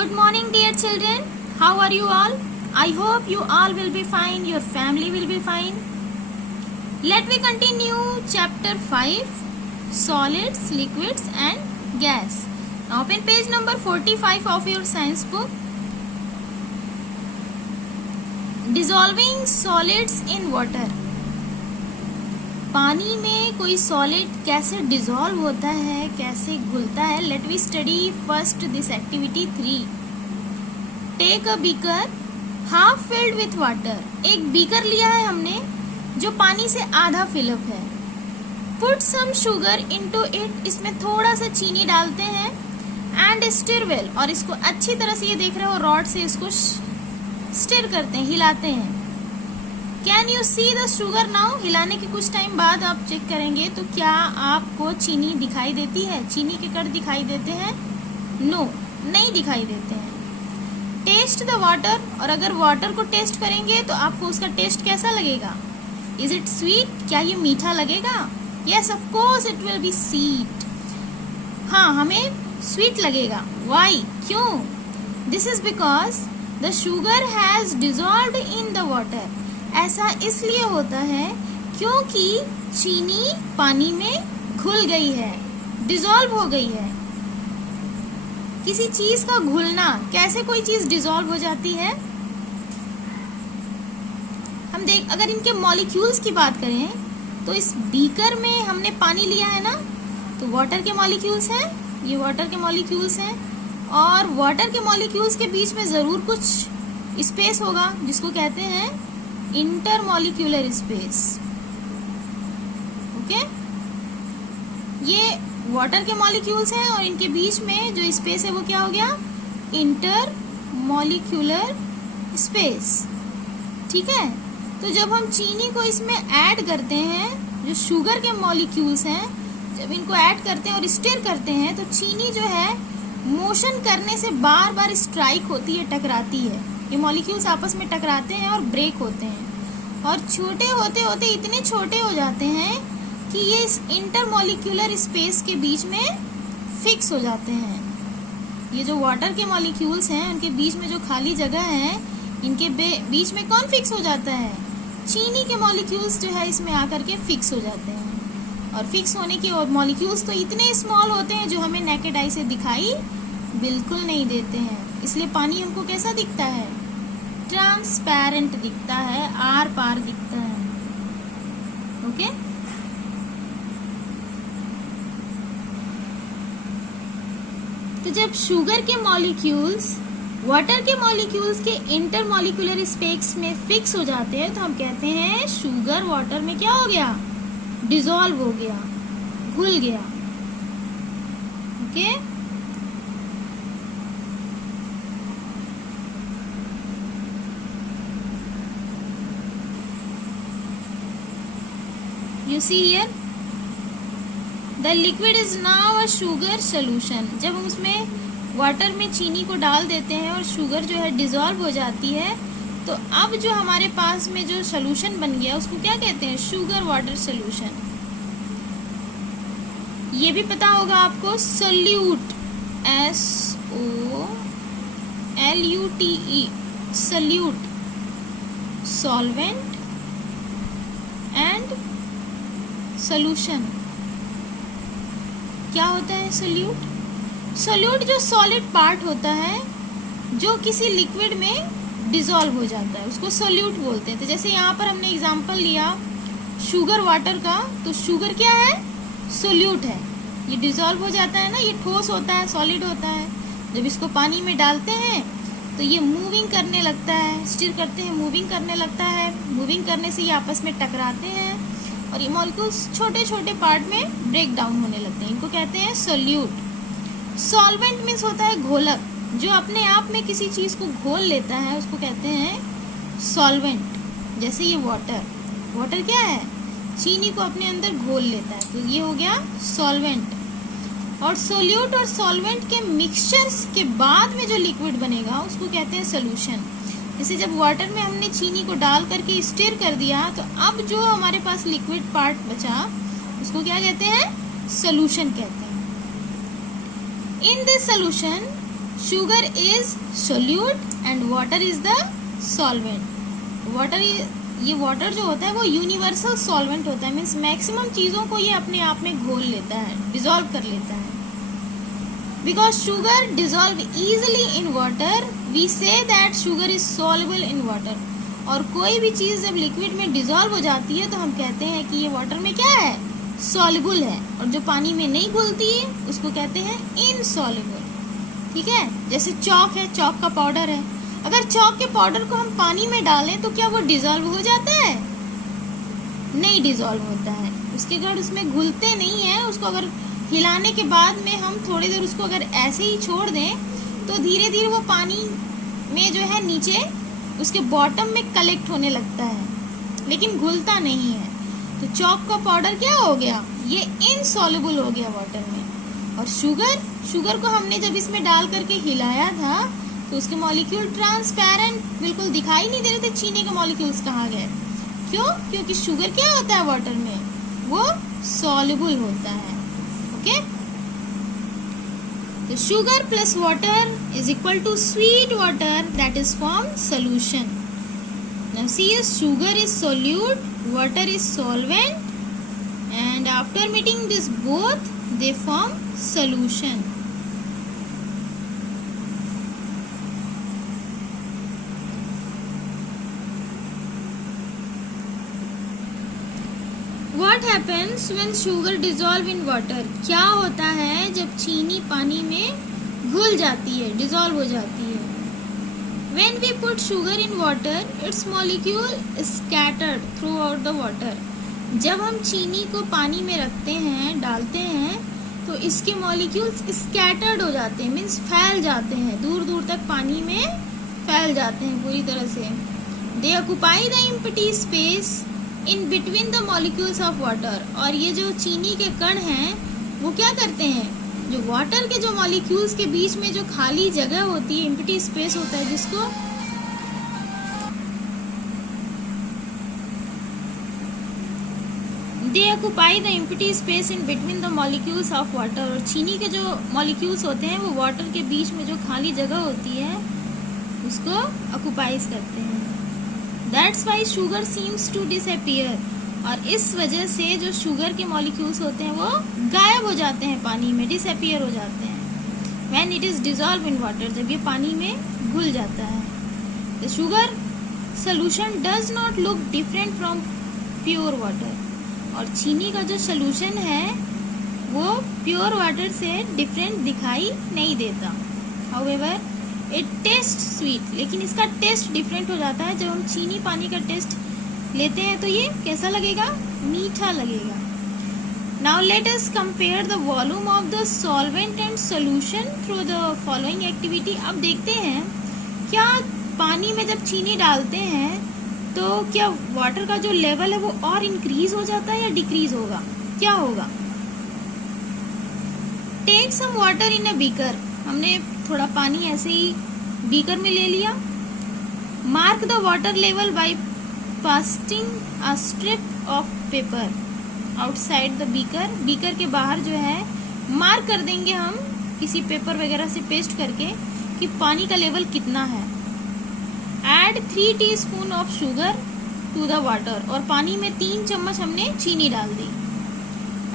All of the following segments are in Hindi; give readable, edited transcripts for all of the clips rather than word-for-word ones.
Good morning, dear children. How are you all? I hope you all will be fine. Your family will be fine. Let me continue chapter 5, solids, liquids and gas. Now open page number 45 of your science book. Dissolving solids in water. पानी में कोई सॉलिड कैसे डिसॉल्व होता है, कैसे घुलता है. Let we study first this activity 3. Take a beaker half filled with water. एक बीकर लिया है हमने जो पानी से आधा फिलअप है. Put some sugar into it. इसमें थोड़ा सा चीनी डालते हैं. And stir well. और इसको अच्छी तरह से, ये देख रहे हो रॉड से इसको स्टिर करते हैं, हिलाते हैं. Can you see the sugar now. हिलाने के कुछ टाइम बाद आप चेक करेंगे तो क्या आपको चीनी दिखाई देती है, चीनी के कण दिखाई देते हैं? नो, नहीं दिखाई देते हैं. Test the water. और अगर वाटर को टेस्ट करेंगे तो आपको उसका टेस्ट कैसा लगेगा? Is it sweet. क्या ये मीठा लगेगा? Yes, of course it will be sweet. हाँ, हमें स्वीट लगेगा. वाई, क्यों? This is because the sugar has dissolved in the water. ऐसा इसलिए होता है क्योंकि चीनी पानी में घुल गई है, डिसॉल्व हो गई है. किसी चीज का घुलना, कैसे कोई चीज डिसॉल्व हो जाती है? हम देख, अगर इनके मॉलिक्यूल्स की बात करें तो इस बीकर में हमने पानी लिया है ना, तो वाटर के मॉलिक्यूल्स हैं, ये वाटर के मॉलिक्यूल्स हैं. और वाटर के मॉलिक्यूल्स के बीच में जरूर कुछ स्पेस होगा जिसको कहते हैं इंटरमॉलिक्यूलर स्पेस. ओके, ये वाटर के मॉलिक्यूल्स हैं और इनके बीच में जो स्पेस है वो क्या हो गया? Intermolecular space. ठीक है, तो जब हम चीनी को इसमें ऐड करते हैं, जो शुगर के मॉलिक्यूल्स हैं, जब इनको ऐड करते हैं और स्टिर करते हैं तो चीनी जो है मोशन करने से बार बार स्ट्राइक होती है, टकराती है. ये मॉलिक्यूल्स आपस में टकराते हैं और ब्रेक होते हैं और छोटे होते होते इतने छोटे हो जाते हैं कि ये इस इंटरमॉलिक्यूलर स्पेस के बीच में फिक्स हो जाते हैं. ये जो वाटर के मॉलिक्यूल्स हैं उनके बीच में जो खाली जगह है, इनके बीच में कौन फिक्स हो जाता है? चीनी के मॉलिक्यूल्स जो है इसमें आकर के फिक्स हो जाते हैं. और फिक्स होने के और मॉलिक्यूल्स तो इतने स्मॉल होते हैं जो हमें नेकेड आई से दिखाई बिल्कुल नहीं देते हैं. इसलिए पानी हमको कैसा दिखता है? ट्रांसपेरेंट दिखता है, आर पार दिखता है. ओके, तो जब शुगर के मॉलिक्यूल्स वाटर के मॉलिक्यूल्स के इंटरमॉलिक्यूलर स्पेस में फिक्स हो जाते हैं तो हम कहते हैं शुगर वाटर में क्या हो गया? डिसॉल्व हो गया, घुल गया. Okay, you see here the liquid is now a sugar solution. जब हम उसमें वाटर में चीनी को डाल देते हैं और शुगर जो है डिसॉल्व हो जाती है तो अब जो हमारे पास में जो सोल्यूशन बन गया उसको क्या कहते हैं? Sugar water solution. ये भी पता होगा आपको, solute, SOLUTE, solute, solvent and solution. क्या होता है सोल्यूट? सोल्यूट जो सॉलिड पार्ट होता है जो किसी लिक्विड में डिसॉल्व हो जाता है उसको सोल्यूट बोलते हैं. तो जैसे यहाँ पर हमने एग्जांपल लिया शुगर वाटर का, तो शुगर क्या है? सोल्यूट है. ये डिसॉल्व हो जाता है ना, ये ठोस होता है, सॉलिड होता है. जब इसको पानी में डालते हैं तो ये मूविंग करने लगता है, स्टिर करते हैं, मूविंग करने लगता है. मूविंग करने से ये आपस में टकराते हैं और ये मॉलिक्यूल्स छोटे छोटे पार्ट में ब्रेक डाउन होने लगते हैं. इनको कहते हैं सोल्यूट. सॉल्वेंट मीन्स होता है घोलक, जो अपने आप में किसी चीज़ को घोल लेता है उसको कहते हैं सॉल्वेंट. जैसे ये वाटर, वाटर क्या है? चीनी को अपने अंदर घोल लेता है, तो ये हो गया सॉल्वेंट. और सोल्यूट और सॉल्वेंट के मिक्सचर्स के बाद में जो लिक्विड बनेगा उसको कहते हैं सोल्यूशन. जैसे जब वाटर में हमने चीनी को डाल करके स्टिर कर दिया तो अब जो हमारे पास लिक्विड पार्ट बचा उसको क्या कहते हैं? सोल्यूशन कहते हैं. In this solution sugar is solute and water is the solvent. ये वाटर जो होता है वो यूनिवर्सल सॉल्वेंट होता है, मीन्स मैक्सिमम चीज़ों को ये अपने आप में घोल लेता है, डिजॉल्व कर लेता है। Because sugar dissolve easily in water we say that sugar is soluble in water. और कोई भी चीज़ जब लिक्विड में डिजॉल्व हो जाती है तो हम कहते हैं कि ये वाटर में क्या है, सॉल्युबल है। और जो पानी में नहीं घुलती है उसको कहते हैं इनसॉल्युबल। ठीक है, जैसे चॉक है, चॉक का पाउडर है, अगर चॉक के पाउडर को हम पानी में डालें तो क्या वो डिजॉल्व हो जाता है? नहीं डिजॉल्व होता है। उसके अगर उसमें घुलते नहीं है, उसको अगर हिलाने के बाद में हम थोड़ी देर उसको अगर ऐसे ही छोड़ दें तो धीरे धीरे वो पानी में जो है नीचे उसके बॉटम में कलेक्ट होने लगता है, लेकिन घुलता नहीं है। तो चॉक का पाउडर क्या हो गया, ये इनसॉल्युबल हो गया वाटर में। और शुगर को हमने जब इसमें डाल करके हिलाया था तो उसके मॉलिक्यूल ट्रांसपेरेंट बिल्कुल दिखाई नहीं दे रहे थे, चीनी के मॉलिक्यूल्स कहाँ गए। क्यों? क्योंकि शुगर क्या होता है वाटर में, वो सॉल्युबल होता है। ओके, तो sugar plus water is equal to sweet water that is form solution. Now see sugar is solute, water is solvent, and after meeting this both they form solution. What happens when sugar dissolve in water? क्या होता है जब चीनी पानी में घुल जाती है, डिजॉल्व हो जाती है। When we put sugar in water, its molecule is scattered throughout the water. जब हम चीनी को पानी में रखते हैं, डालते हैं, तो इसके मॉलिक्यूल्स स्कैटर्ड हो जाते हैं, मीन्स फैल जाते हैं, दूर दूर तक पानी में फैल जाते हैं पूरी तरह से। They occupy the empty space in between the molecules of water. और ये जो चीनी के कण हैं वो क्या करते हैं, जो वाटर के जो मॉलिक्यूल्स के बीच में जो खाली जगह होती है, एम्प्टी स्पेस होता है, जिसको दे occupy the empty space in between the molecules of water. और चीनी के जो मॉलिक्यूल्स होते हैं वो वाटर के बीच में जो खाली जगह होती है उसको ऑक्यूपाइज करते हैं। That's why sugar seems to disappear. और इस वजह से जो शुगर के मॉलिक्यूल्स होते हैं वो गायब हो जाते हैं पानी में, डिसअपियर हो जाते हैं। When it is dissolve in water, जब ये पानी में घुल जाता है। The sugar solution does not look different from pure water. और चीनी का जो सोल्यूशन है वो प्योर वाटर से डिफरेंट दिखाई नहीं देता। हाउएवर इट टेस्ट स्वीट, लेकिन इसका टेस्ट डिफरेंट हो जाता है। जब हम चीनी पानी का टेस्ट लेते हैं तो ये कैसा लगेगा, मीठा लगेगा। Now let us compare the volume of the solvent and solution through the following activity. अब देखते हैं क्या पानी में जब चीनी डालते हैं तो क्या वाटर का जो लेवल है वो और इंक्रीज हो जाता है या डिक्रीज होगा, क्या होगा। Take some water in a beaker. हमने थोड़ा पानी ऐसे ही बीकर में ले लिया। Mark the water level by pasting a strip of paper outside the beaker। बीकर के बाहर जो है मार्क कर देंगे हम किसी पेपर वगैरह से पेस्ट करके कि पानी का लेवल कितना है। Add 3 teaspoon of sugar to the water. और पानी में 3 चम्मच हमने चीनी डाल दी।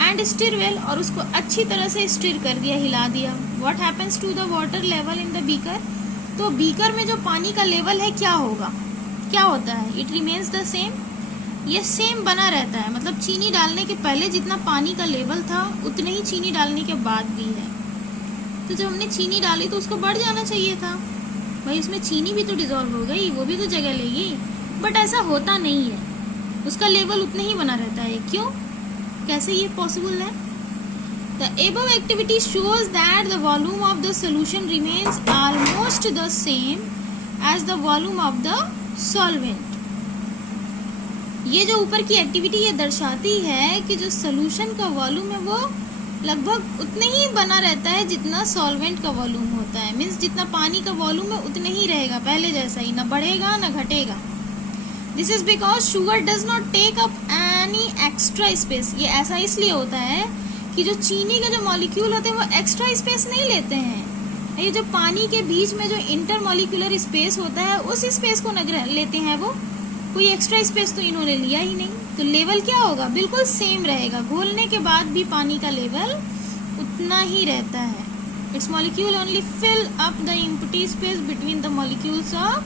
एंड स्टिर वेल, और उसको अच्छी तरह से स्टिर कर दिया, हिला दिया। What happens to the water level in the beaker? तो बीकर में जो पानी का लेवल है क्या होगा, क्या होता है, इट रिमेन्स द सेम। ये सेम बना रहता है, मतलब चीनी डालने के पहले जितना पानी का लेवल था उतने ही चीनी डालने के बाद भी है। तो जब हमने चीनी डाली तो उसको बढ़ जाना चाहिए था, भाई उसमें चीनी भी तो डिजॉल्व हो गई, वो भी तो जगह लेगी। बट ऐसा होता नहीं है, उसका लेवल उतना ही बना रहता है। क्यों, कैसे ये पॉसिबल है। The above activity shows that the volume of the solution remains almost the same as the volume of the solvent. ये जो ऊपर की एक्टिविटी ये दर्शाती है कि जो सोल्यूशन का वॉल्यूम है वो लगभग उतने ही बना रहता है जितना सॉल्वेंट का वॉल्यूम होता है। मीन्स जितना पानी का वॉल्यूम है उतने ही रहेगा, पहले जैसा ही, ना बढ़ेगा ना घटेगा। This is because sugar does not take up any extra space. ये ऐसा इसलिए होता है कि जो चीनी के जो मॉलिक्यूल होते हैं वो एक्स्ट्रा स्पेस नहीं लेते हैं, ये जो पानी के बीच में जो इंटरमॉलिक्यूलर स्पेस होता है उस स्पेस को लेते हैं वो, कोई एक्स्ट्रा स्पेस तो इन्होंने लिया ही नहीं। तो लेवल क्या होगा, बिल्कुल सेम रहेगा, घोलने के बाद भी पानी का लेवल उतना ही रहता है। Its molecule only fill up the empty space between the molecules of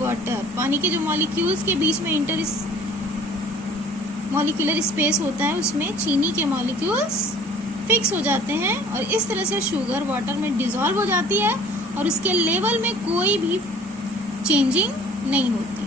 water. पानी के जो मॉलिक्यूल्स के बीच में इंटर मॉलिक्यूलर स्पेस होता है उसमें चीनी के मॉलिक्यूल्स फिक्स हो जाते हैं और इस तरह से शुगर वाटर में डिसॉल्व हो जाती है और उसके लेवल में कोई भी चेंजिंग नहीं होती।